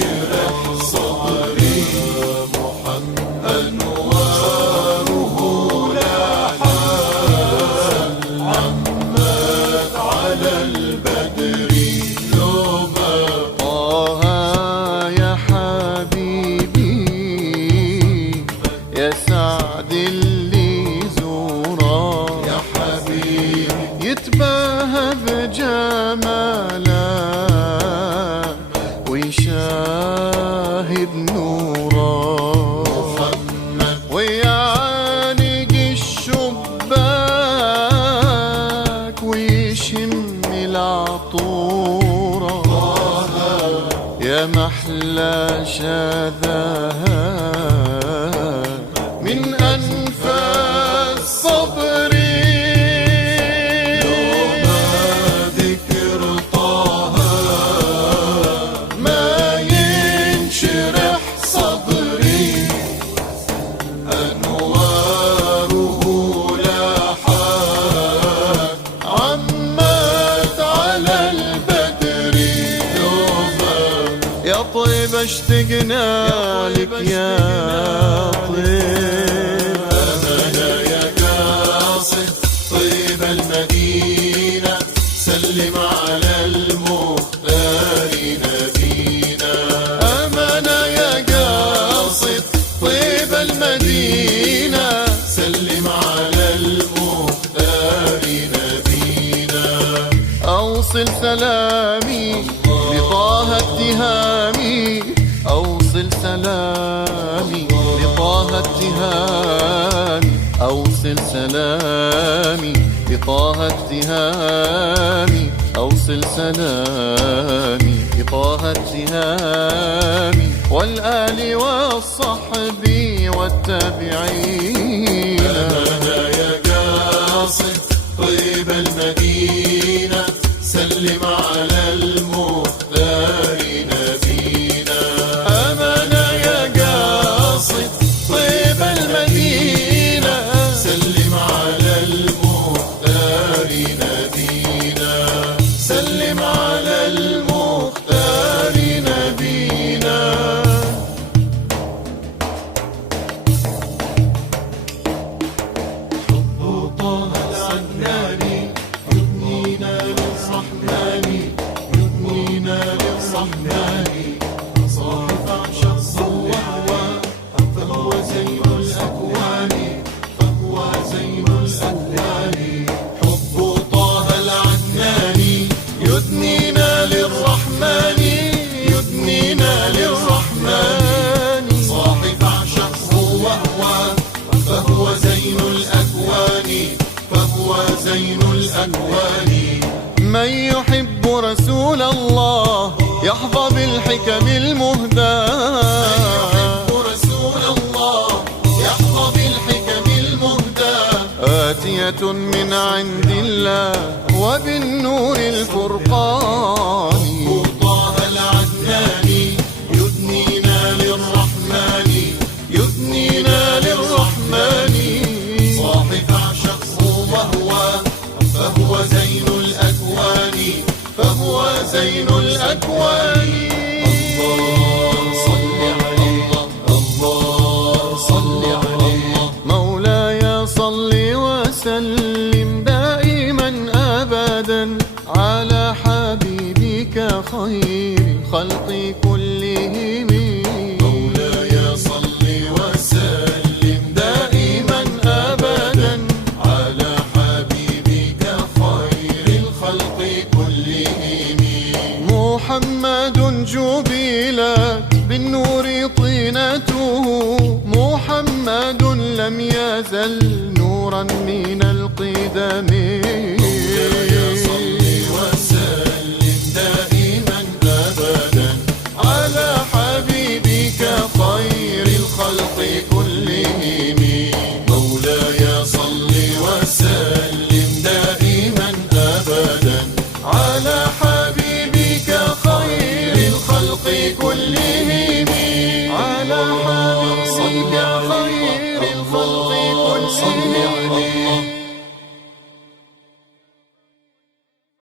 ينشرح صدري أنواره لاحت عمت على البدر لوبا طه يا حبيبي يا سعد اللي زورا يا حبيبي يتباهى بجمالك ويشاهد نورا ويعانق الشباك ويشم العطورة يا محلى شذاها من أنفاس صبري لوما ذكر طه ما ينشرح صدري أنواره لاحت عمت على البدر لوما يا طيب اشتقنا لك يا طيب أمنا يا قاصد طيب المدينة سلم على المختار نبينا أمانة يا قاصد طيب المدينة سلم على المختار نبينا أوصل سلامي لطه اتهامي أوصل سلامي لطه اتهامي أوصل سلامي لطه اتهامي أوصل سلامي لطه اتهامي والآل والصحب والتابعين أمنا يا قاصد طيب المدينة سلم على المختار نبينا أمانة يا قاصد طيب المدينة سلم على المختار نبينا سلم على المختار نبينا طه العدناني يبنينا للرحمن يبنينا للرحمن صاحب عرش الصوى فهو زين الأكوان فهو زين الأكوان حب طه العدناني يدنينا للرحمن يدنينا للرحمن صاحب عرش الصوى فهو زين الأكوان فهو زين الأكوان من يحب رسول الله يحظى بالحكم المهداة يحب رسول الله يحظى بالحكم المهداة آتية من عند الله وبالنور الفرقان طه العدناني يدنينا للرحمن يدنينا للرحمن صاحب عشق فهو زين الأكوان فهو زين الأكوان الله صل عليه الله صل عليه مولاي صل وسلم دائما أبدا على حبيبك خير الخلق كلهم مولاي صل وسلم دائما أبدا على حبيبك خير الخلق كلهم محمد جبلت بالنور طينته محمد لم يزل نورا من القدم